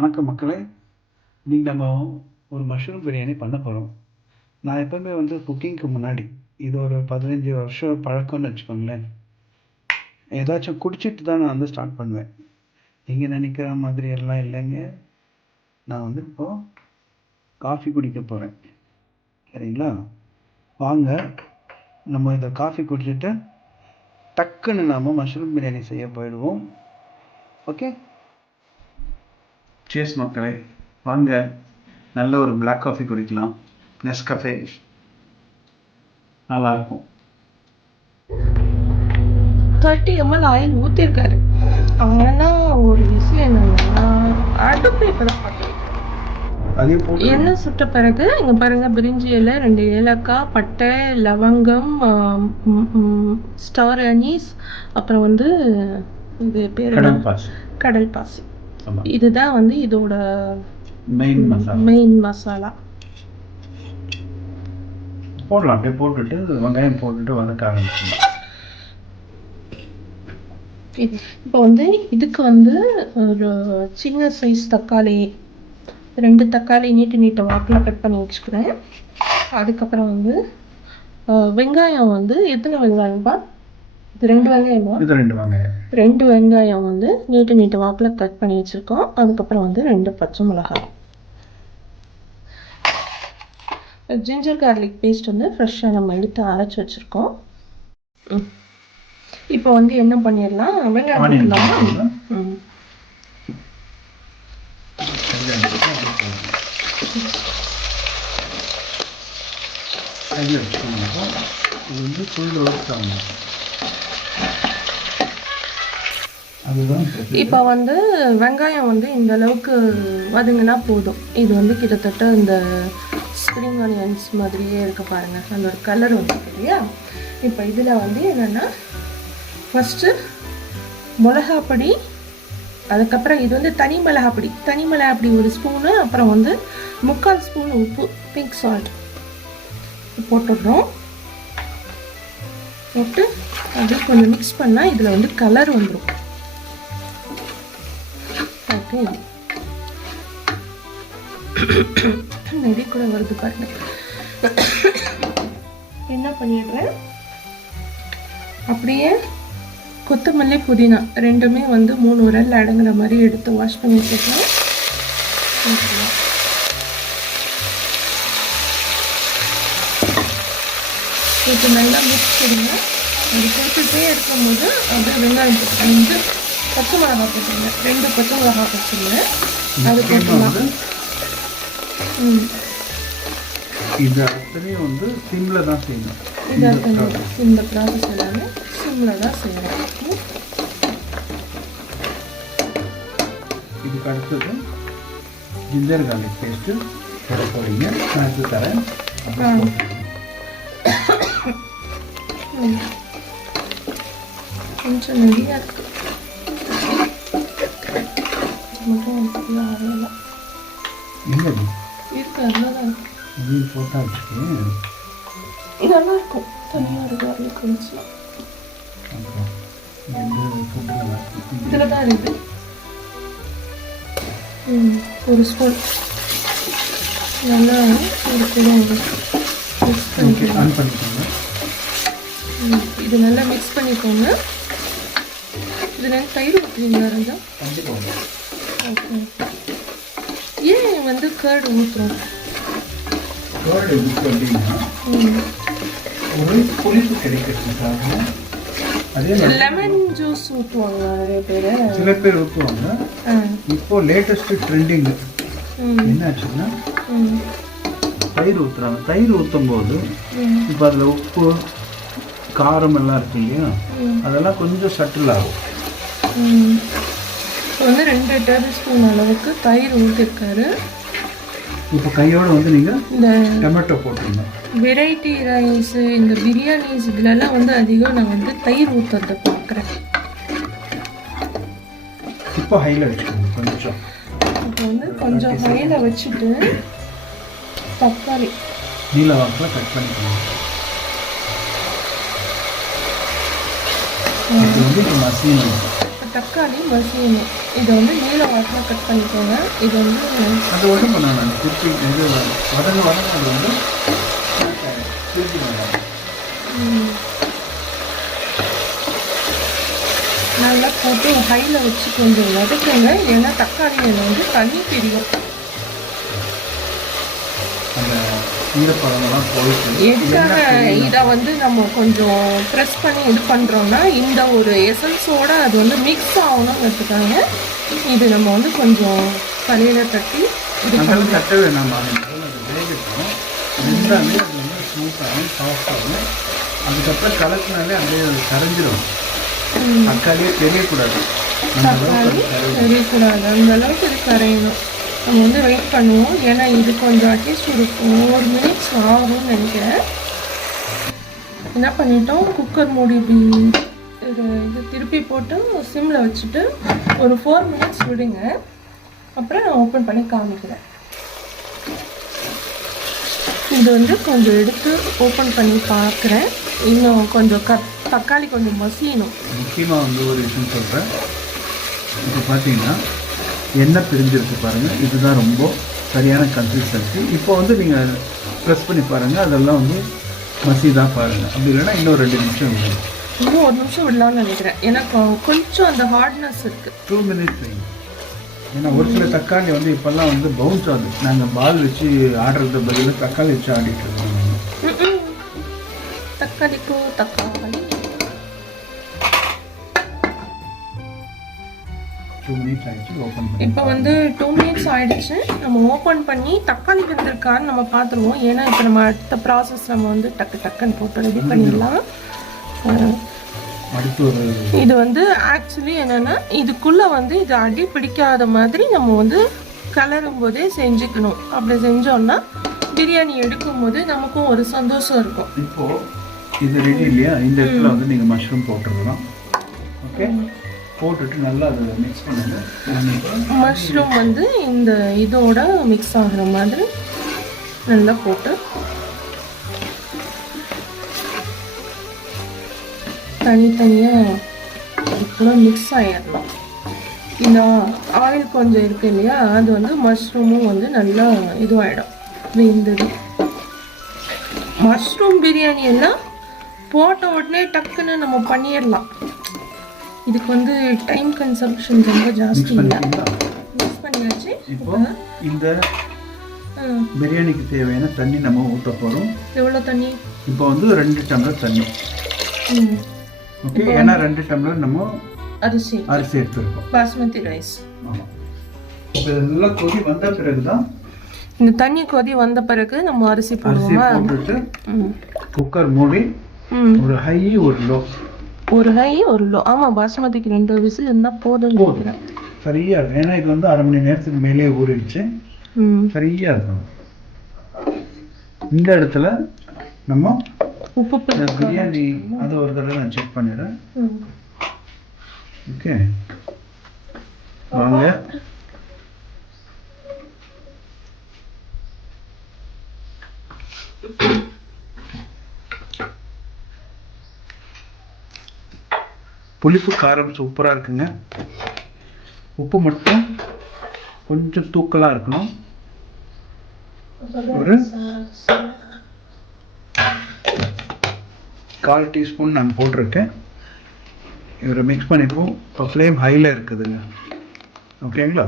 வணக்கம் மக்களே. நீங்கள் நம்ம ஒரு மஷ்ரூம் பிரியாணி பண்ண போகிறோம் நான் எப்போவுமே வந்து குக்கிங்க்கு முன்னாடி இது ஒரு பதினஞ்சு வருஷம் பழக்கம்னு வச்சுக்கோங்களேன். ஏதாச்சும் குடிச்சிட்டு தான் நான் வந்து ஸ்டார்ட் பண்ணுவேன். நீங்கள் நினைக்கிற மாதிரி எல்லாம் இல்லைங்க. நான் வந்து இப்போது காஃபி குடிக்க போகிறேன் சரிங்களா? வாங்க நம்ம இந்த காஃபி குடிச்சிட்டு டக்குன்னு நாம் மஷ்ரூம் பிரியாணி செய்ய போயிடுவோம். ஓகே சேஸ் மக்களே. வாங்க நல்ல ஒரு பிளாக் காஃபி குடிக்கலாம். நெஸ்கஃபே நல்லாயிருக்கும். தேர்ட்டி எம்எல் ஆயில் ஊற்றிருக்காரு ஆனால் ஒரு விஷயம் என்னன்னா அடுப்பு இப்போ தான் பார்க்குறேன் எண்ணெய் சுட்ட பிறகு இங்கே பாருங்க பிரிஞ்சி இலை ரெண்டு ஏலக்காய் பட்டை லவங்கம் ஸ்டார் அனீஸ் அப்புறம் வந்து இது பேர்? கடல் பாசி. இதுதான் வந்து இதோட மெயின் மசாலா மெயின் மசாலா போடலாம் அப்படியே போட்டுட்டு வெங்காயம் போட்டுட்டு வதக்க ஆரம்பிச்சிடலாம். இப்போ வந்து இதுக்கு வந்து ஒரு சின்ன சைஸ் தக்காளி ரெண்டு தக்காளி நீட்டு நீட்ட வாக்கில் கட் பண்ணி வச்சுக்கிறேன். அதுக்கப்புறம் வந்து வெங்காயம் வந்து எத்தனை வெங்காயம்பா இது ரெண்டு வெங்காயமா? இது ரெண்டு வெங்காயம். ரெண்டு வெங்காயம் வந்து நீட்டு நீட்டு வாக்கில் கட் பண்ணி வச்சுருக்கோம். அதுக்கப்புறம் வந்து ரெண்டு பச்சை மிளகாய். ஜிஞ்சர் கார்லிக் பேஸ்ட் வந்து ஃப்ரெஷ்ஷாக நம்ம எடுத்து அரைச்சி வச்சுருக்கோம். இப்போ வந்து என்ன பண்ணிடலாம்? வெங்காயம் போட்டுடலாமா. ம். இது வந்து ஃபுல் இப்போ வந்து வெங்காயம் வந்து இந்த அளவுக்கு வதங்கினா போதும். இது வந்து கிட்டத்தட்ட இந்த ஸ்ப்ரிங் ஆனியன்ஸ் மாதிரியே இருக்க பாருங்க. அந்த ஒரு கலர் வந்துருக்கு இல்லையா? இப்போ இதில் வந்து என்னென்னா ஃபஸ்ட்டு மிளகாப்பொடி அதுக்கப்புறம் இது வந்து தனி மிளகாப்பொடி. தனி மிளகாப்பொடி ஒரு ஸ்பூனு அப்புறம் வந்து முக்கால் ஸ்பூன் உப்பு பிங்க் சால்ட் போட்டுடுறோம். போட்டு அப்படியே கொஞ்சம் மிக்ஸ் பண்ணால் இதில் வந்து கலர் வந்துடும் ஓகே நெடி கூட வருது பாருங்க. என்ன பண்ணிடுறேன்? அப்படியே கொத்தமல்லி புதினா ரெண்டுமே வந்து மூணு உரல் அடங்குற மாதிரி எடுத்து வாஷ் பண்ணி வச்சுக்கலாம். இது நல்லா மிக்ஸ் பண்ணுங்க. அது போட்டுகிட்டே இருக்கும்போது அப்படியே வெங்காயம் வந்து பச்சை மிளகா போட்டுருங்க ரெண்டு பச்சை மிளகா வச்சுருங்க அது ம். இது அத்தனையும் வந்து சிம்ல தான் செய்யணும். இது அடுத்த இந்த ப்ராசஸ் எல்லாமே சிம்மில் தான் செய்யணும். இதுக்கு அடுத்தது ஜிஞ்சர் கார்லிக் பேஸ்ட்டு போட போகிறீங்க நான் எடுத்து தரேன். கொஞ்சம் நிறையா இருக்கு இது போட்டா வச்சுக்கேன் நல்லா இருக்கும் தனியாக இருக்கு அதில் கொஞ்சம் அப்புறம் எந்த ஃபுட்டு நல்லா இருக்கும் இதில் தான் இருக்கு ம் ஒரு ஸ்பூன் நல்லா ஒரு கூட மிக்ஸ் பண்ணிக்கோங்க. இது நல்லா மிக்ஸ் பண்ணிக்கோங்க. இதில் எனக்கு தயிர் ஊற்றுவீங்களா இருந்தா கண்டிப்பாக ஓகே. ஏன் வந்து கேர்டு ஊற்றுறோம் கேர்டு எதுக்கு அப்படின்னா ஒரு புளிப்பு கிடைக்கிறதுக்காக அதே லெமன் ஜூஸ் ஊற்றுவாங்க நிறைய பேர். சில பேர் ஊற்றுவாங்க இப்போ லேட்டஸ்ட் ட்ரெண்டிங் என்னாச்சுன்னா தயிர் ஊற்றுறாங்க தயிர் ஊற்றும் போது இப்போ அதில் உப்பு காரம் எல்லாம் இருக்கு இல்லையா? அதெல்லாம் கொஞ்சம் சட்டில் ஆகும். வந்து ரெண்டு டேபிள் ஸ்பூன் அளவுக்கு தயிர் ஊற்றிருக்காரு இப்போ கையோட வந்து நீங்கள் இந்த டொமேட்டோ போட்டுருங்க. வெரைட்டி ரைஸு இந்த பிரியாணிஸ் இதுலலாம் வந்து அதிகம் நான் வந்து தயிர் ஊற்றுறத பார்க்குறேன் இப்போ ஹையில் வச்சுக்கோங்க கொஞ்சம். இப்போ வந்து கொஞ்சம் ஹையில் வச்சுட்டு தக்காளி. நீல வாக்கில் கட் பண்ணிக்கோங்க. இது வந்து இப்போ இப்போ தக்காளி மசியணும் இதை வந்து நீல வாட்டில் கட் பண்ணிக்கோங்க. இது வந்து அது ஒன்றும் பண்ணணும் திருப்பி இது வதங்க வதங்க அது வந்து திருப்பி நல்லா போட்டு ஹையில் வச்சு கொஞ்சம் வதக்குங்க. ஏன்னா தக்காளியில் வந்து தண்ணி பிரியும் அந்த ஈரப்பழமெல்லாம் போயிட்டு எதுக்காக இதை வந்து நம்ம கொஞ்சம் ப்ரெஸ் பண்ணி இது பண்ணுறோம்னா இந்த ஒரு எசன்ஸோட அது வந்து மிக்ஸ் ஆகணுங்கிறதுக்காக இது நம்ம வந்து கொஞ்சம் தலையில் தட்டி இது தட்ட வேணாம் வேகட்டும். அது வந்து சாஃப்டாகும் அதுக்கப்புறம் கலக்கினாலே அப்படியே அது கரைஞ்சிடும் தக்காளியே தெரியக்கூடாது. தெரியக்கூடாது. அந்த அளவுக்கு இது கரையணும். நம்ம வந்து வெயிட் பண்ணுவோம். ஏன்னா இது கொஞ்சம் அட்லீஸ்ட் ஒரு ஃபோர் மினிட்ஸ் ஆகும்னு நினைக்கிறேன். என்ன பண்ணிட்டோம்? குக்கர் மூடி இப்படி இது இது திருப்பி போட்டு சிம்மில் வச்சுட்டு ஒரு ஃபோர் மினிட்ஸ் விடுங்க. அப்புறம் நான் ஓப்பன் பண்ணி காமிக்கிறேன். இது வந்து கொஞ்சம் எடுத்து ஓப்பன் பண்ணி பார்க்குறேன். இன்னும் கொஞ்சம் க தக்காளி கொஞ்சம் மசியணும். முக்கியமாக வந்து ஒரு விஷயம் சொல்கிறேன் இப்போ பார்த்தீங்கன்னா எண்ணெய் பிரிஞ்சிருக்கு பாருங்கள் இதுதான் ரொம்ப சரியான கன்சிஸ்டன்சி இப்போ வந்து நீங்கள் ப்ரெஸ் பண்ணி பாருங்கள் அதெல்லாம் வந்து மசிதான் பாருங்கள் அப்படி இல்லைன்னா இன்னும் ரெண்டு நிமிஷம் விடுங்க இன்னும் ஒரு நிமிஷம் விடலாம்னு நினைக்கிறேன். எனக்கு கொஞ்சம் அந்த ஹார்ட்னஸ் இருக்கு. டூ மினிட்ஸ் ஏன்னா ஒரு சில தக்காளி வந்து இப்போல்லாம் வந்து பவுன்ஸ் ஆகுது. நாங்கள் பால் வச்சு ஆடுறது பதிலாக தக்காளி வச்சு ஆடிட்டு இருக்கோம். ம்ம். தக்காளிக்கு தக்காளி மினிட்ஸ் ஆகிடுச்சு ஓப்பன் பண்ணி இப்போ வந்து டூ மினிட்ஸ் ஆயிடுச்சு. நம்ம ஓப்பன் பண்ணி தக்காளி வெந்திருக்கான்னு நம்ம பார்த்துருவோம் ஏன்னா இப்போ நம்ம அடுத்த ப்ராசஸ் நம்ம வந்து டக்கு டக்குன்னு போட்டு ரெடி பண்ணிடலாம். இது வந்து ஆக்சுவலி என்னன்னா இதுக்குள்ள வந்து இது அடி பிடிக்காத மாதிரி நம்ம வந்து கலரும் போதே செஞ்சுக்கணும். அப்படி செஞ்சோம்னா பிரியாணி எடுக்கும் போது நமக்கும் ஒரு சந்தோஷம் இருக்கும். இப்போ இது ரெடி இல்லையா? இந்த இடத்துல வந்து நீங்கள் மஷ்ரூம் போட்டுருக்கலாம் ஓகே போட்டுட்டு நல்லா அதை மிக்ஸ் பண்ணுங்க. மஷ்ரூம் வந்து இந்த இதோட மிக்ஸ் ஆகுற மாதிரி நல்லா போட்டு தனித்தனியாக மிக்ஸ் ஆகிடலாம் இந்த ஆயில் கொஞ்சம் இருக்கு இல்லையா? அது வந்து மஷ்ரூமும் வந்து நல்லா இதுவாகிடும் வெந்தது மஷ்ரூம் பிரியாணி எல்லாம் போட்ட உடனே டக்குன்னு நம்ம பண்ணிடலாம் இதுக்கு வந்து டைம் கன்சம்ஷன் ரொம்ப ஜாஸ்தி மிக்ஸ் பண்ணியாச்சு. இப்போ இந்த பிரியாணிக்கு தேவையான தண்ணி நம்ம ஊற்ற போகிறோம் எவ்வளோ தண்ணி? இப்போ வந்து ரெண்டு டம்ளர் தண்ணி. ஓகே? ஏன்னா ரெண்டு டம்ளர் நம்ம அரிசி. அரிசி எடுத்துருக்கோம். பாஸ்மதி ரைஸ். ஆமாம் இப்போ இதெல்லாம் கொதி வந்த பிறகு தான் இந்த தண்ணி கொதி வந்த பிறகு நம்ம அரிசி அரிசி போடுவோமா? போட்டுட்டு ம். குக்கர் மூடி ஒரு ஹை ஒரு லோ ஒரு ஹை ஒரு லோ ஆமாம் பாஸ்மதிக்கு ரெண்டு விசில் இருந்தால் போதும்னு நினைக்கிறேன். சரியா இருக்கும். ஏன்னா இது வந்து அரை மணி நேரத்துக்கு மேலே ஊறிடுச்சு. ம். சரியா இருக்கும். இந்த இடத்துல நம்ம உப்பு பிரியாணி அது ஒரு தடவை நான் செக் பண்ணிடுறேன். ஓகே. வாங்க. புளிப்பு காரம் சூப்பராக இருக்குங்க. உப்பு மட்டும் கொஞ்சம் தூக்கலாக இருக்கணும். ஒரு கால் டீஸ்பூன் நான் போட்டிருக்கேன். இவரை மிக்ஸ் பண்ணிப்போம். இப்போ ஃப்ளேம் ஹையில் இருக்குதுங்க. ஓகேங்களா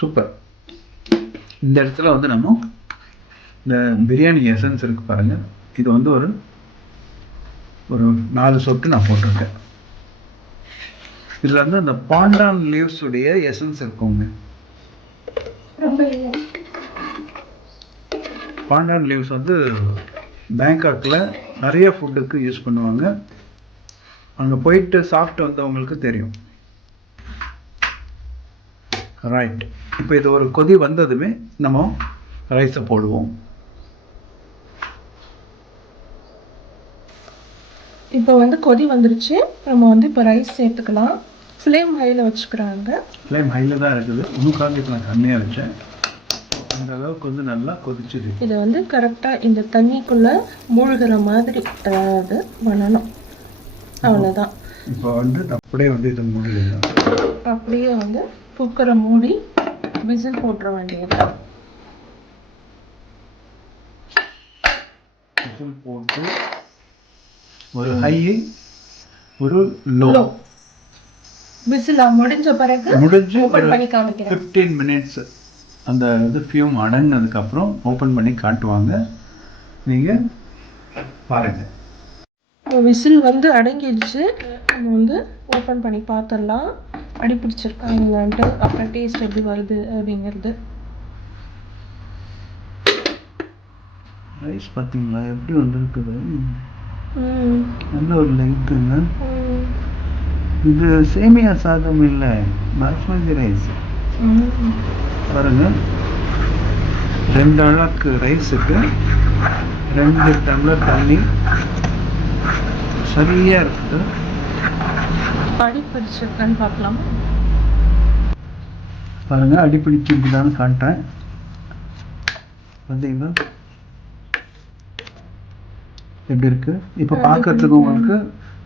சூப்பர் இந்த இடத்துல வந்து நம்ம இந்த பிரியாணி எசன்ஸ் இருக்கு பாருங்க. இது வந்து ஒரு ஒரு நாலு சொட்டு நான் போட்டிருக்கேன். இதில் வந்து அந்த பாண்டான் லீவ்ஸ் உடைய எசன்ஸ் இருக்குங்க. பாண்டான் லீவ்ஸ் வந்து பேங்காக்கில் நிறைய ஃபுட்டுக்கு யூஸ் பண்ணுவாங்க. அங்கே போயிட்டு சாப்பிட்டு வந்தவங்களுக்கு தெரியும். ரைட் இப்போ இது ஒரு கொதி வந்ததுமே நம்ம ரைஸை போடுவோம். இப்போ வந்து கொதி வந்துருச்சு. நம்ம வந்து இப்போ ரைஸ் சேர்த்துக்கலாம். ஃப்ளேம் ஹையில் வச்சுக்கிறாங்க. ஃப்ளேம் ஹையில் தான் இருக்குது. இன்னும் காலத்துக்கு நான் கம்மியாக வச்சேன். அந்த அளவுக்கு வந்து நல்லா கொதிச்சுது. இதை வந்து கரெக்டாக இந்த தண்ணிக்குள்ளே மூழ்கிற மாதிரி அதாவது பண்ணணும். அவ்வளோதான் இப்போ வந்து அப்படியே வந்து இதை மூடிடலாம் அப்படியே வந்து குக்கரை மூடி விசில் போட்டுற வேண்டியது. விசில் போட்டு ஒரு ஹை ஒரு லோ விசில்? முடிஞ்ச பிறகு முடிஞ்சு ஃபிஃப்டீன் மினிட்ஸ் அந்த இது ஃபியூம் அடங்கினதுக்கப்புறம் ஓப்பன் பண்ணி காட்டுவாங்க. நீங்கள் பாருங்கள் விசில் வந்து அடங்கிடுச்சு. நம்ம வந்து ஓப்பன் பண்ணி பார்த்துடலாம். அடி பிடிச்சிருக்காங்களான்ட்டு அப்புறம் டேஸ்ட் எப்படி வருது அப்படிங்கிறது. ரைஸ் பார்த்தீங்களா? எப்படி வந்திருக்குது? நல்ல ஒரு லெங்க்குங்க ம், இது சேமியா சாதம் இல்லை பாஸ்மதி ரைஸ். பாருங்க. ரெண்டு அளவுக்கு ரைஸுக்கு ரெண்டு டம்ளர் தண்ணி. சரியாக இருக்குது அடி பிடிச்சிருக்கான்னு பார்க்கலாம்? பாருங்க அடிப்பிடிச்சு இப்படிதான்னு காட்டுறேன் பார்த்தீங்களா எப்படி இருக்கு? இப்போ பார்க்கறதுக்கு உங்களுக்கு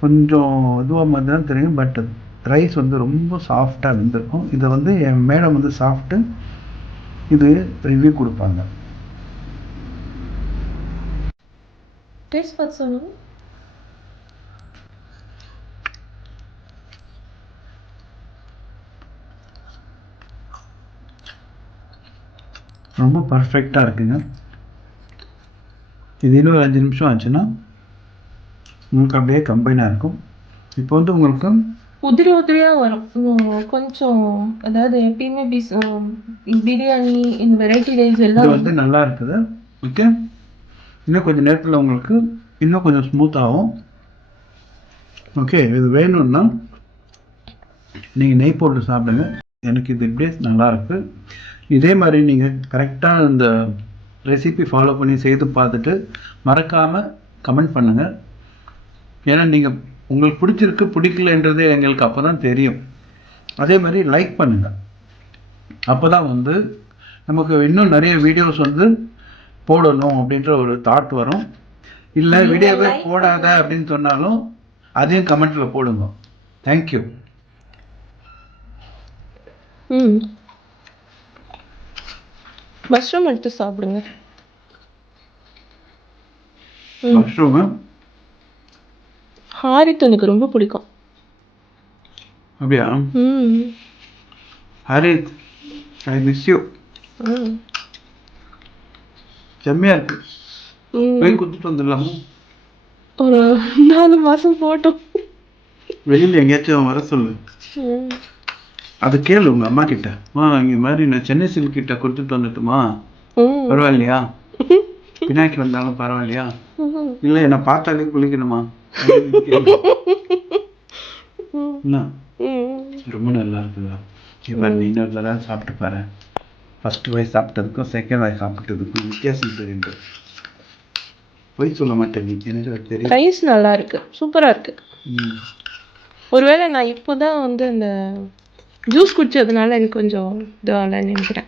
கொஞ்சம் இதுவாக மாதிரி தான் தெரியும் பட் ரைஸ் வந்து ரொம்ப சாஃப்டாக இருந்திருக்கும் இதை வந்து என் மேடம் வந்து சாப்பிட்டு இது ரிவ்யூ கொடுப்பாங்க. டேஸ்ட் பார்த்து சொல்லுங்க. ரொம்ப பர்ஃபெக்டாக இருக்குங்க. இது இன்னும் ஒரு அஞ்சு நிமிஷம் ஆச்சுன்னா உங்களுக்கு அப்படியே கம்பைனாக இருக்கும். இப்போ வந்து உங்களுக்கு உதிரி உதிரியாக வரும். கொஞ்சம் அதாவது எப்பயுமே பிஸ் பிரியாணி இந்த வெரைட்டி ரைஸ் எல்லாம் வந்து நல்லா இருக்குது. ஓகே இன்னும் கொஞ்சம் நேரத்தில் உங்களுக்கு இன்னும் கொஞ்சம் ஸ்மூத் ஆகும். ஓகே இது வேணும்னா நீங்கள் நெய் போட்டு சாப்பிடுங்க. எனக்கு இது இப்படியே நல்லா இருக்கு. இதே மாதிரி நீங்கள் கரெக்டாக இந்த ரெசிபி ஃபாலோ பண்ணி செய்து பார்த்துட்டு மறக்காமல் கமெண்ட் பண்ணுங்கள் ஏன்னா நீங்கள் உங்களுக்கு பிடிச்சிருக்கு பிடிக்கலன்றது எங்களுக்கு அப்போ தான் தெரியும். அதே மாதிரி லைக் பண்ணுங்கள் அப்போ தான் வந்து நமக்கு இன்னும் நிறைய வீடியோஸ் வந்து போடணும் அப்படின்ற ஒரு தாட் வரும். இல்லை வீடியோவே போடாத அப்படின்னு சொன்னாலும் அதையும் கமெண்ட்டில் போடுங்க. தேங்க்யூ ம். மஷ்ரூம் எடுத்து சாப்பிடுங்க. மஷ்ரூமு ஹாரித் எனக்கு ரொம்ப பிடிக்கும். அப்படியா? ம். ஹரி ஐ மிஸ் யூ ம். செம்மையாக இருக்கு. போய் கொடுத்துட்டு வந்துடலாமா? ஒரு நாலு மாதம் போட்டோம். வெளியில் எங்கேயாச்சும் வர சொல்லு. அது கேளு உங்கள் அம்மா கிட்ட. மா இங்கே மாதிரி நான் சென்னை சில்க் கிட்ட கொடுத்துட்டு வந்துட்டுமா? பரவாயில்லையா? பினாக்கி வந்தாலும் பரவாயில்லையா. இல்லை என்னை பார்த்தாலே குளிக்கணுமா. என்ன. ரொம்ப நல்லா இருக்குதா? இப்போ நீ இன்னொரு தடவை சாப்பிட்டு பாரு. ஃபர்ஸ்ட் வாய் சாப்பிட்டதுக்கும் செகண்ட் வாய் சாப்பிட்டதுக்கும் வித்தியாசம் தெரியுது. பொய் சொல்ல மாட்டேன் நீ. எனக்கு தெரியும் ரைஸ் நல்லா இருக்கு. சூப்பரா இருக்கு. ஒருவேளை நான் இப்போதான் வந்து அந்த ஜூஸ் குடிச்சதுனால எனக்கு கொஞ்சம் இதுவாக நினைக்கிறேன்.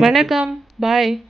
வணக்கம். பாய்